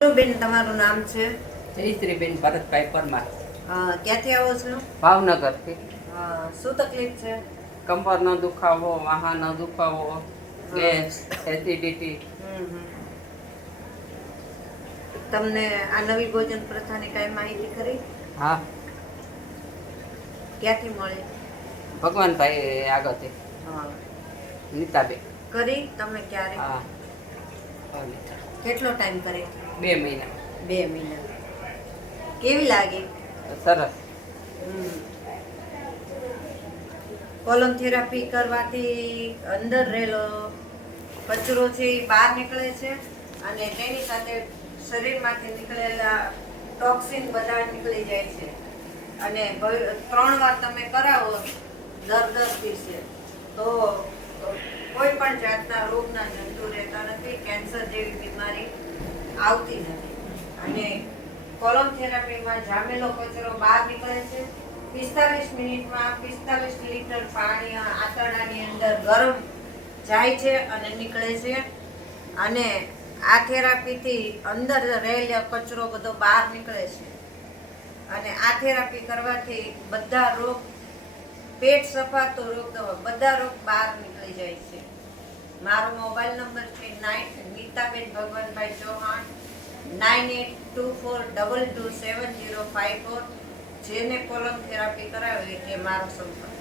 બેન તમારું નામ છે? જયશ્રીબેન ભરતભાઈ પરમાર. ક્યાંથી આવો છો? ભાવનગરથી. શું તકલીફ છે? કમરનો દુખાવો, વાહાનો દુખાવો, ગેસ, એસિડિટી. તમને આ નવી ભોજન પ્રથાની કઈ માહિતી ખરી? હા, ક્યાંથી મળી? ભગવાનભાઈ આગળથી. નીતાબેન. કરી તમે ક્યારે? હા, કેટલો ટાઈમ કરી? 2 મહિના. 2 મહિના. કેવી લાગી? સરસ. કોલમ થેરાપી કરવાથી અંદર રહેલો કચરો છે એ બહાર નીકળે છે અને તેની સાથે શરીરમાંથી નીકળેલા ટોક્સિન બધા નીકળી જાય છે. અને 3 વાર તમે કરાવો દર દિવસે તો કોઈ પણ જાતના રોગના જંતુ રહેતા નથી, કેન્સર જેવી બીમારી આવતી નથી. અને કોલમ થેરાપીમાં જામેલો કચરો બહાર નીકળે છે. 45 મિનિટમાં 45 લીટર પાણી આંતરડાની અંદર ગરમ જાય છે અને નીકળે છે. અને આ થેરાપીથી અંદર રહેલો કચરો બધો બહાર નીકળે છે. અને આ થેરાપી કરવાથી બધા રોગ, પેટ સફાતો રોગ, બધા રોગ બહાર નીકળી જાય છે. મારો મોબાઈલ નંબર છે નીતાબેન ભગવાનભાઈ ચૌહાણ 9824227054. જેને કોલમ થેરાપી કરાવી તે મારો સંપર્ક.